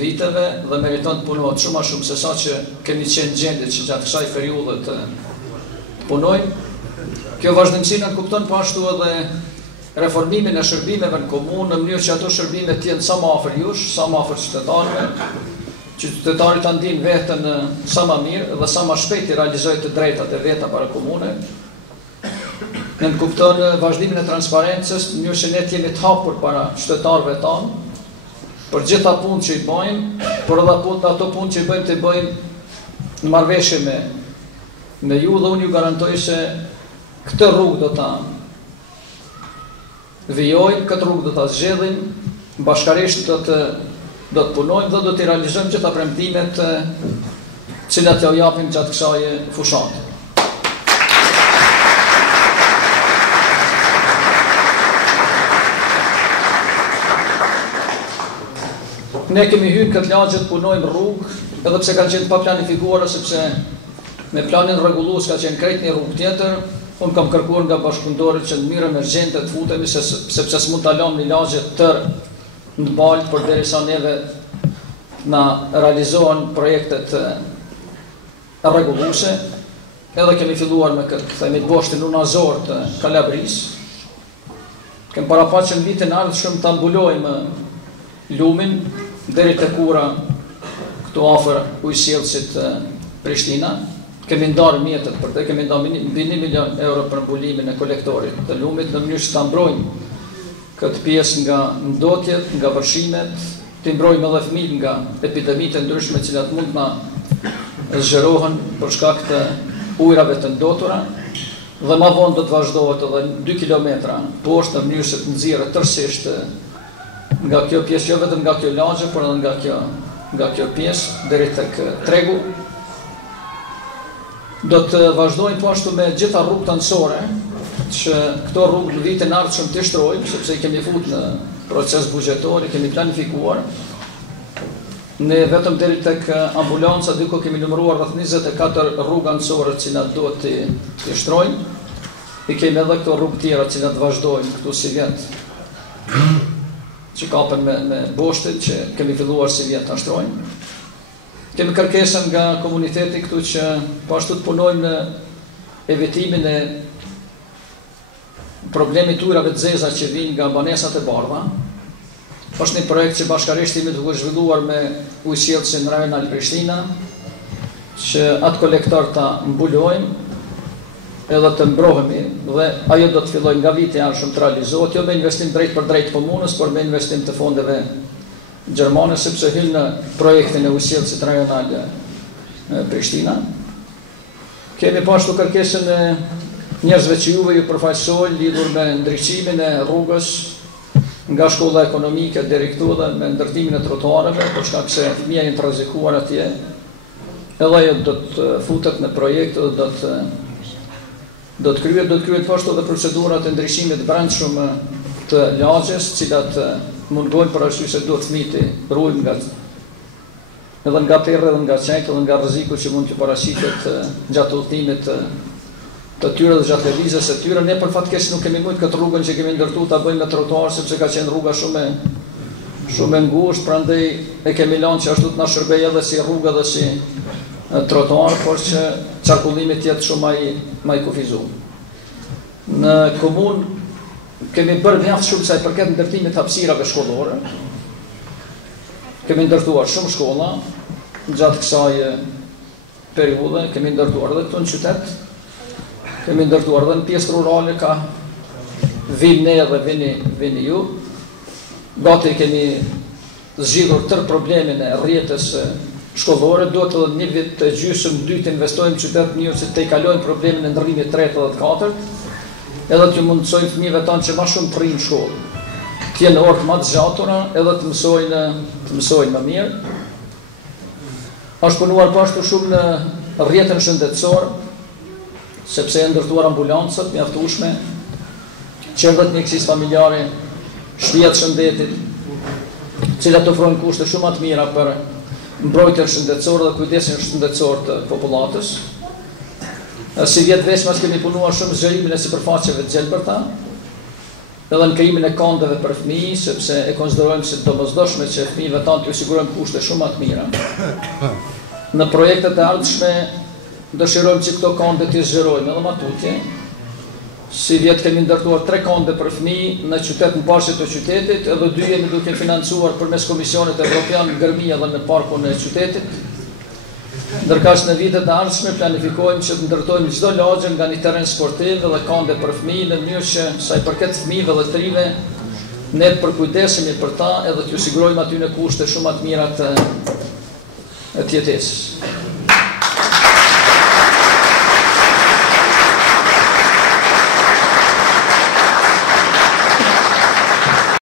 viteve dhe meriton të punohet shumë a shumë se sa që kemi qenë gjendje që gjatë kësaj periudhe të punojmë. Kjo vazhdimësi në kupton po ashtu edhe reformimin e shërbimeve në komunë në mënyrë që ato shërbime të jenë sa më afër jush, sa më afër qytetarëve, që qytetarit ta ndinë veten sa më mirë dhe sa më shpejt i realizojnë të drejtat e veta para komune. Ne kupton vazhdimin e transparencës, në mënyrë që ne të jemi të hapur para qytetarëve tanë për gjitha punë që i bëjmë, por edhe ato punë që i bëjmë të i bëjmë në marrëveshje me ju dhe unë ju garantoj se këtë rrugë do ta vijojmë, këtë rrugë do ta zgjedhim, bashkërisht do të punojmë dhe do të realizojmë gjitha premtimet cilat ja u japim gjatë kësaj fushate. Ne kemi hyrë këtë lagje të punojmë rrugë, edhe pse ka qenë pa planifikuar, sepse me planin rregullues ka qenë krejt një rrugë tjetër. Unë kam kërkuar nga bashkëpunëtorët që në mënyrë emergjente të futemi, sepse s'mund ta lëmë një lagje tërë në balë përderisa neve na realizohen projektet rregulluese. Edhe kemi filluar me këtë, themi boshtin unazor të Kalabrisë. Kem parapaç që në vitin ardhshëm ta mbulojmë lumin deri te kura këtu afër ujësjellësit Prishtina. Kemi ndarë mjetet për të, kemi ndarë mbi 1 milion euro për mbulimin e kolektorit të lumit në mënyrë që ta mbrojmë këtë pjesë nga ndotjet, nga vërshimet, të mbrojmë edhe fëmijët nga epidemitë e ndryshme të cilat mund na zgjerohen për shkak të ujrave të ndotura. Dhe më vonë do të vazhdohet edhe 2 kilometra poshtë në mënyrë se të nxirret tërësisht nga kjo pjesë, jo vetëm nga kjo lagje, por edhe nga kjo pjesë deri tek tregu. Do të vazhdojmë po ashtu me gjitha rrugët anësore, që këto rrugë në vitin ardhshëm të shtrojmë, sepse i kemi futur në proces buxhetor, i kemi planifikuar. Ne vetëm deri tek ambulanca diku kemi numëruar rreth 24 rrugë anësore që na duhet të shtrojmë. I kemi edhe këto rrugë tjera që na të vazhdojmë këtu si vjet, që kapen me boshtit, që kemi filluar si vjet ta shtrojmë. Kemi kërkesën nga komuniteti këtu që po ashtu të punojmë në evitimin e problemit të ujrave të zeza që vijnë nga banesat e bardha. Është një projekt që bashkërisht jemi duke zhvilluar me ujësjellësin rajonal Prishtina, që atë kolektor ta mbulojmë edhe të mbrohemi, dhe ajo do të fillojë nga viti i ardhshëm të realizohet, jo me investim drejt për drejt komunës, por me investim të fondeve gjermane, sepse hyn në projektin e ujësjellësit rajonal Prishtina. Kemi po ashtu kërkesën e njerëzve që juve ju përfaqësojnë lidhur me ndriçimin e rrugës nga shkolla ekonomike deri këtu dhe me ndërtimin e trotuareve, për shkak se fëmija janë të rrezikuar atje. Edhe ajo do të futet në projekt dhe do të kryet po ashtu edhe procedurat e ndriçimit brendshëm të lagjes, cilat mundojnë për arsye se duhet fëmijët të ruajnë edhe nga terrë, edhe nga çajt, edhe nga rreziku që mund të paraqitet gjatë udhëtimit të tyre dhe gjatë lëvizjes së tyre. Ne për fatkeq nuk kemi mujt këtë rrugën që kemi ndërtuar ta bëjmë me trotuar, sepse ka qenë rruga shumë e ngushtë, prandaj e kemi lënë që ashtu të na shërbejë edhe si rrugë dhe si trotuar, por që qarkullimi të jetë shumë më i kufizuar. Në komunë kemi bërë mjaft shumë sa i përket ndërtimit të hapësirave shkollore. Kemi ndërtuar shumë shkolla gjatë kësaj periudhe, kemi ndërtuar edhe këtu në qytet. Kemi ndërtuar edhe në pjesë rurale, ka vim ne dhe vini ju. Gati kemi zgjidhur tërë problemin e rrjetës shkollore, duhet edhe një vit të gjysmë, 2 të investojmë në qytet në që të i kalojmë problemin e ndërrimit 3 dhe 4, edhe të mundsojmë fëmijëve tanë që më shumë të rrinë shkollë, të jenë orë më të zgjatura, edhe të mësojnë më mirë. Është punuar po ashtu shumë në rrjetën shëndetësor, sepse janë ndërtuar ambulancat mjaftueshme, qendrat mjekësisë familjare, shtëpiat shëndetit, cilat ofrojnë kushte shumë të mira për mbrojtjen shëndetësore dhe kujdesin shëndetësor të popullatës. Si vjet veçmas kemi punuar shumë zgjerimin e sipërfaqeve të gjelbërta. edhe në krijimin e kondeve për fëmijë, sepse e konsiderojmë se domosdoshme që fëmijëve tanë t'ju sigurojmë kushte shumë më të mira. Në projektet e ardhshme dëshirojmë që këto konde t'i zgjerojmë edhe më tutje. Si vjetë kemi ndërtuar 3 konde për fëmijë në qytet në bashkë të qytetit, edhe 2 jemi duke financuar përmes Komisionit Evropian Gërmia dhe në parkun e qytetit. Ndërkaq në vitet e ardhshme planifikojmë që të ndërtojmë çdo lagje nga një terren sportiv dhe konde për fëmijë në mënyrë që sa i përket fëmijëve dhe të rinjve ne të përkujdesemi për ta edhe t'ju sigurojmë aty në kushte shumë më të mira të jetesës.